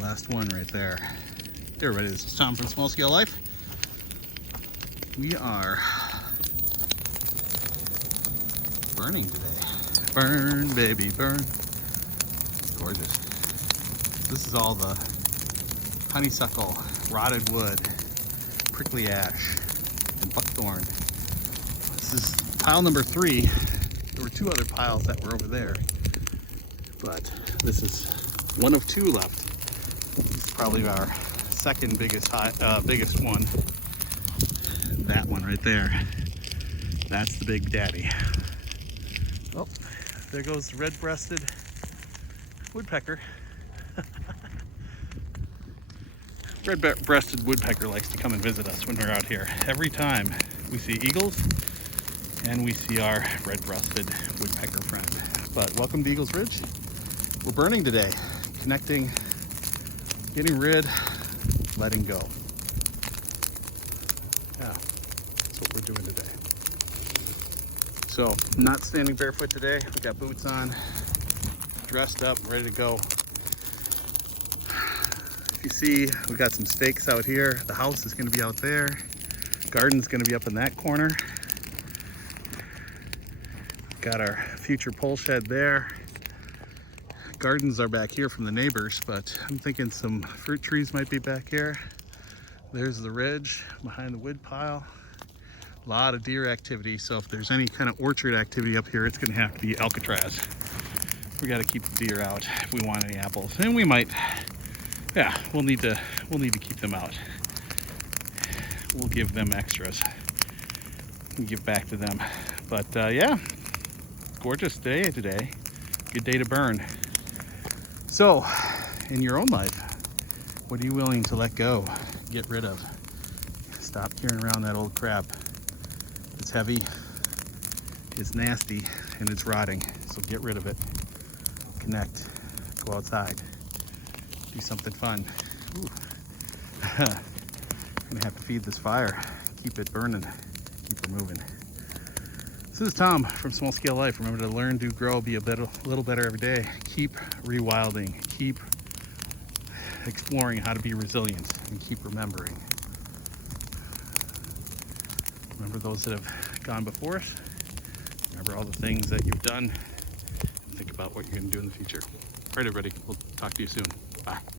last one right there. Hey everybody, this is Tom from Small Scale Life. We are burning today. Burn, baby, burn. Gorgeous. This is all the honeysuckle, rotted wood, prickly ash, and buckthorn. This is pile number 3. There were 2 other piles that were over there, but this is one of 2 left. This is probably our second biggest one. That one right there. That's the big daddy. Oh, there goes the red-breasted woodpecker. Red-breasted woodpecker likes to come and visit us when we're out here. Every time we see eagles and we see our red-breasted woodpecker friend. But welcome to Eagles Ridge. We're burning today, connecting, getting rid, letting go. Yeah, that's what we're doing today. So, not standing barefoot today. We got boots on, dressed up, ready to go. If you see, we got some stakes out here. The house is going to be out there. Garden's going to be up in that corner. Got our future pole shed there. Gardens are back here from the neighbors, but I'm thinking some fruit trees might be back here. There's the ridge behind the wood pile. A lot of deer activity, so if there's any kind of orchard activity up here, it's going to have to be Alcatraz. We got to keep the deer out if we want any apples, and we might. Yeah, we'll need to keep them out. We'll give them extras and give back to them. But yeah, gorgeous day today. Good day to burn. So, in your own life, what are you willing to let go, get rid of? Stop carrying around that old crap. It's heavy, it's nasty, and it's rotting. So get rid of it. Connect. Go outside. Do something fun. Ooh. I'm gonna have to feed this fire. Keep it burning. Keep it moving. This is Tom from Small Scale Life. Remember to learn, do, grow, be a little better every day. Keep rewilding. Keep exploring how to be resilient, and keep remembering. Remember those that have gone before us. Remember all the things that you've done. And think about what you're going to do in the future. All right, everybody. We'll talk to you soon. Bye.